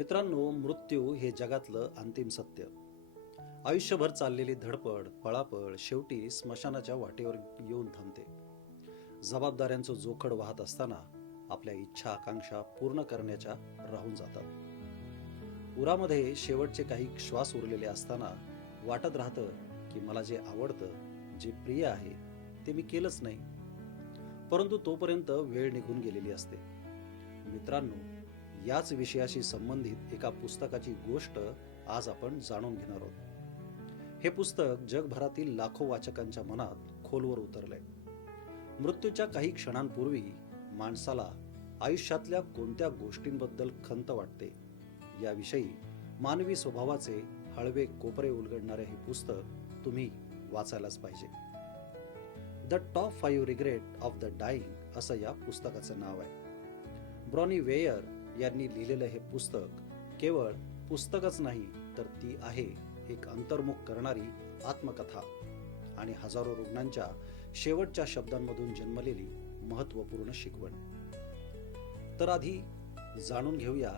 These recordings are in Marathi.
मित्रांनो मृत्यू हे जगातलं अंतिम सत्य. आयुष्यभर चाललेली धडपड पळापळ शेवटी स्मशानाच्या वाटेवर येऊन थांबते. जबाबदाऱ्यांचं जोखड वाहत असताना आपल्या इच्छा आकांक्षा पूर्ण करण्याच्या राहून जातात. उरामध्ये शेवटचे काही श्वास उरलेले असताना वाटत राहतं की मला जे आवडतं जे प्रिय आहे ते मी केलंच नाही. परंतु तोपर्यंत वेळ निघून गेलेली असते. मित्रांनो याच विषयाशी संबंधित एका पुस्तकाची गोष्ट आज आपण जाणून घेणार आहोत. हे पुस्तक जगभरातील लाखो वाचकांच्या मनात खोलवर उतरलंय. मृत्यूच्या काही क्षणांपूर्वी माणसाला आयुष्यातल्या कोणत्या गोष्टींबद्दल खंत वाटते याविषयी मानवी स्वभावाचे हळवे कोपरे उलगडणारे हे पुस्तक तुम्ही वाचायलाच पाहिजे. The top five regret of the dying असं या पुस्तकाचं नाव आहे. ब्रॉनी वेयर यांनी लिहिलेलं हे पुस्तक केवळ पुस्तकच नाही तर ती आहे एक अंतर्मुख करणारी आत्मकथा. आणि हजारो रुग्णांच्या शेवटच्या शब्दांमधून जन्मलेली महत्त्वपूर्ण शिकवण. तर आधी जाणून घेऊया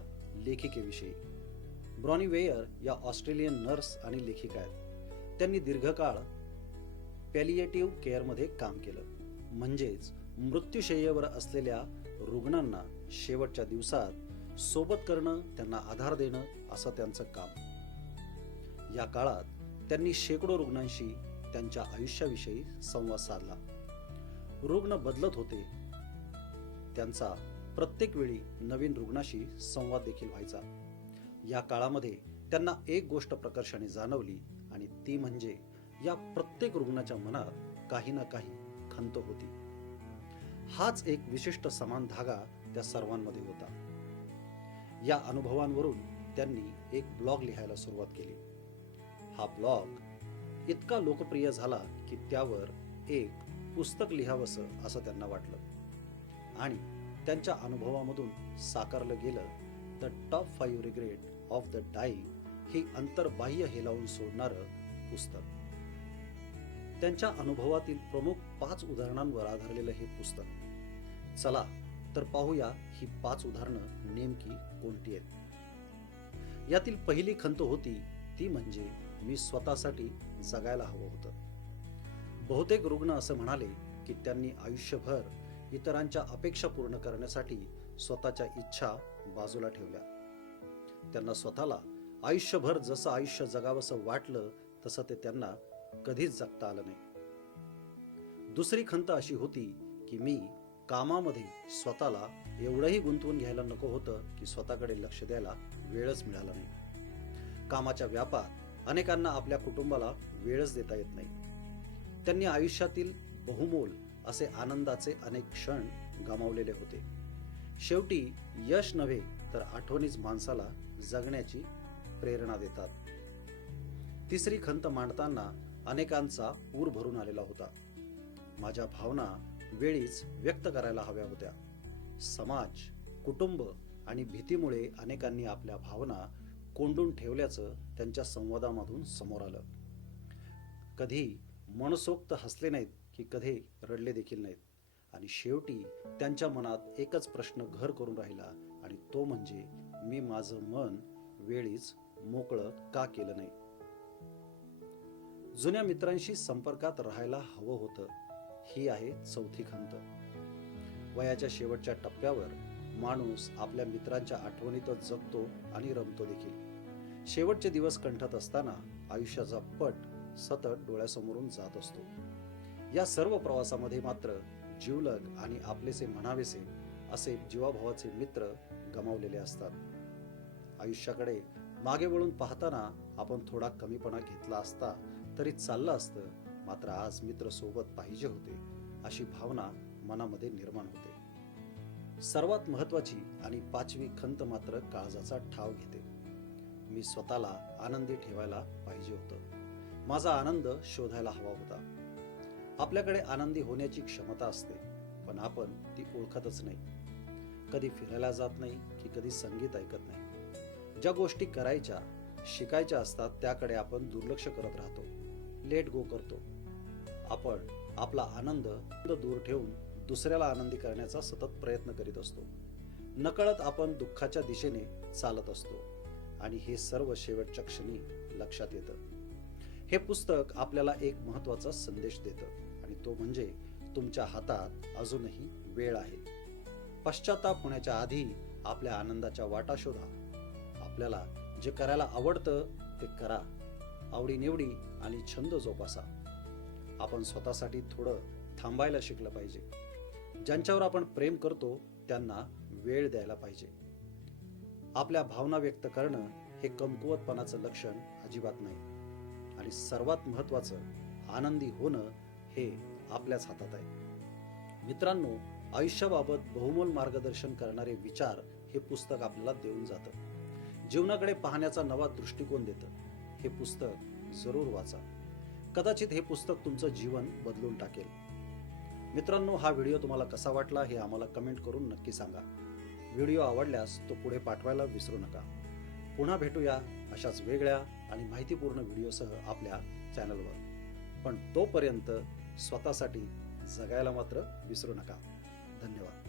लेखिकेविषयी. ब्रॉनी वेयर या ऑस्ट्रेलियन नर्स आणि लेखिका आहेत. त्यांनी दीर्घकाळ पॅलिएटिव्ह केअरमध्ये काम केलं. म्हणजेच मृत्यूशय्येवर असलेल्या रुग्णांना शेवटच्या दिवसात सोबत करणं त्यांना आधार देणं असं त्यांचं काम. या काळात त्यांनी शेकडो रुग्णांशी त्यांच्या आयुष्याविषयी संवाद साधला. रुग्ण बदलत होते. त्यांचा प्रत्येक वेळी नवीन रुग्णाशी संवाद देखील व्हायचा. या काळामध्ये त्यांना एक गोष्ट प्रकर्षाने जाणवली आणि ती म्हणजे या प्रत्येक रुग्णाच्या मनात काही ना काही खंत होती. हाच एक विशिष्ट समान धागा त्या सर्वांमध्ये होता. या अनुभवांवरून त्यांनी एक ब्लॉग लिहायला सुरुवात केली. हा ब्लॉग इतका लोकप्रिय झाला की त्यावर एक पुस्तक लिहावंसं असं त्यांना वाटलं. आणि त्यांच्या अनुभवामधून साकारलं गेलं the top five regret of the dying ही अंतर्बाह्य हेलावून सोडणारं पुस्तक. त्यांच्या अनुभवातील प्रमुख पाच उदाहरणांवर आधारलेलं हे पुस्तक. चला तर पाहूया ही पाच उदाहरणं नेमकी कोणती आहेत. यातील पहिली खंत होती ती म्हणजे मी स्वतःसाठी जगायला हवं होतं. बहुतेक रुग्ण असं म्हणाले की त्यांनी आयुष्यभर इतरांच्या अपेक्षा पूर्ण करण्यासाठी स्वतःच्या इच्छा बाजूला ठेवल्या. त्यांना स्वतःला आयुष्यभर जसं आयुष्य जगावंसं वाटलं तसं ते त्यांना कधीच जगता आलं नाही. दुसरी खंत अशी होती की मी कामामध्ये स्वतःला एवढंही गुंतवून घ्यायला नको होतं की स्वतःकडे लक्ष द्यायला वेळच मिळाला नाही. कामाच्या व्यापात अनेकांना आपल्या कुटुंबाला वेळच देता येत नाही. त्यांनी आयुष्यातील बहुमोल असे आनंदाचे अनेक क्षण गमावलेले होते. शेवटी यश नव्हे तर आठवणीच माणसाला जगण्याची प्रेरणा देतात. तिसरी खंत मांडताना अनेकांचा पूर भरून आलेला होता. माझ्या भावना वेळीच व्यक्त करायला हव्या होत्या. समाज कुटुंब आणि भीतीमुळे अनेकांनी आपल्या भावना कोंडून ठेवल्याचं त्यांच्या संवादामधून समोर आलं. कधी मनसोक्त हसले नाहीत की कधी रडले देखील नाहीत. आणि शेवटी त्यांच्या मनात एकच प्रश्न घर करून राहिला आणि तो म्हणजे मी माझं मन वेळीच मोकळं का केलं नाही? जुन्या मित्रांशी संपर्कात राहायला हवं होतं. ही आहे चौथी खंत. वयाच्या शेवटच्या टप्प्यावर माणूस आपल्या मित्रांच्या आठवणीतच जगतो आणि रमतो देखील. शेवटचे दिवस कंठत असताना आयुष्याचा पट सतत डोळ्यासमोरून जात असतो. या सर्व प्रवासामध्ये मात्र जीवलग आणि आपलेसे म्हणावेसे असे जीवाभावाचे मित्र गमावलेले असतात. आयुष्याकडे मागे वळून पाहताना आपण थोडा कमीपणा घेतला असता तरी चाललं असतं मात्र आज मित्र सोबत पाहिजे होते अशी भावना मनामध्ये निर्माण होते. सर्वात महत्वाची आणि पाचवी खंत मात्र काळजाचा ठाव घेते. मी स्वतःला आनंदी ठेवायला पाहिजे होतं. माझा आनंद शोधायला हवा होता. आपल्याकडे आनंदी होण्याची क्षमता असते पण आपण ती ओळखतच नाही. कधी फिरायला जात नाही की कधी संगीत ऐकत नाही. ज्या गोष्टी करायच्या शिकायच्या असतात त्याकडे आपण दुर्लक्ष करत राहतो. लेट गो करतो. आपण आपला आनंद दूर ठेवून दुसऱ्याला आनंदी करण्याचा सतत प्रयत्न करीत असतो. नकळत आपण दुःखाच्या दिशेने चालत असतो आणि हे सर्व शेवटच्या क्षणी लक्षात येतं. हे पुस्तक आपल्याला एक महत्त्वाचा संदेश देतं आणि तो म्हणजे तुमच्या हातात अजूनही वेळ आहे. पश्चाताप होण्याच्या आधी आपल्या आनंदाच्या वाटा शोधा. आपल्याला जे करायला आवडतं ते करा. आवडीनिवडी आणि छंद जोपासा. आपण स्वतःसाठी थोडं थांबायला शिकलं पाहिजे. ज्यांच्यावर आपण प्रेम करतो त्यांना वेळ द्यायला पाहिजे. आपल्या भावना व्यक्त करणं हे कमकुवतपणाचं लक्षण अजिबात नाही. आणि सर्वात महत्वाचं आनंदी होणं हे आपल्याच हातात आहे. मित्रांनो आयुष्याबाबत बहुमोल मार्गदर्शन करणारे विचार हे पुस्तक आपल्याला देऊन जातं. जीवनाकडे पाहण्याचा नवा दृष्टिकोन देतं. हे पुस्तक जरूर वाचा. कदाचित हे पुस्तक तुमचं जीवन बदलून टाकेल. मित्रांनो हा व्हिडिओ तुम्हाला कसा वाटला हे आम्हाला कमेंट करून नक्की सांगा. व्हिडिओ आवडल्यास तो पुढे पाठवायला विसरू नका. पुन्हा भेटूया अशाच वेगळ्या आणि माहितीपूर्ण व्हिडिओसह आपल्या चॅनलवर. पण तोपर्यंत स्वतःसाठी जगायला मात्र विसरू नका. धन्यवाद.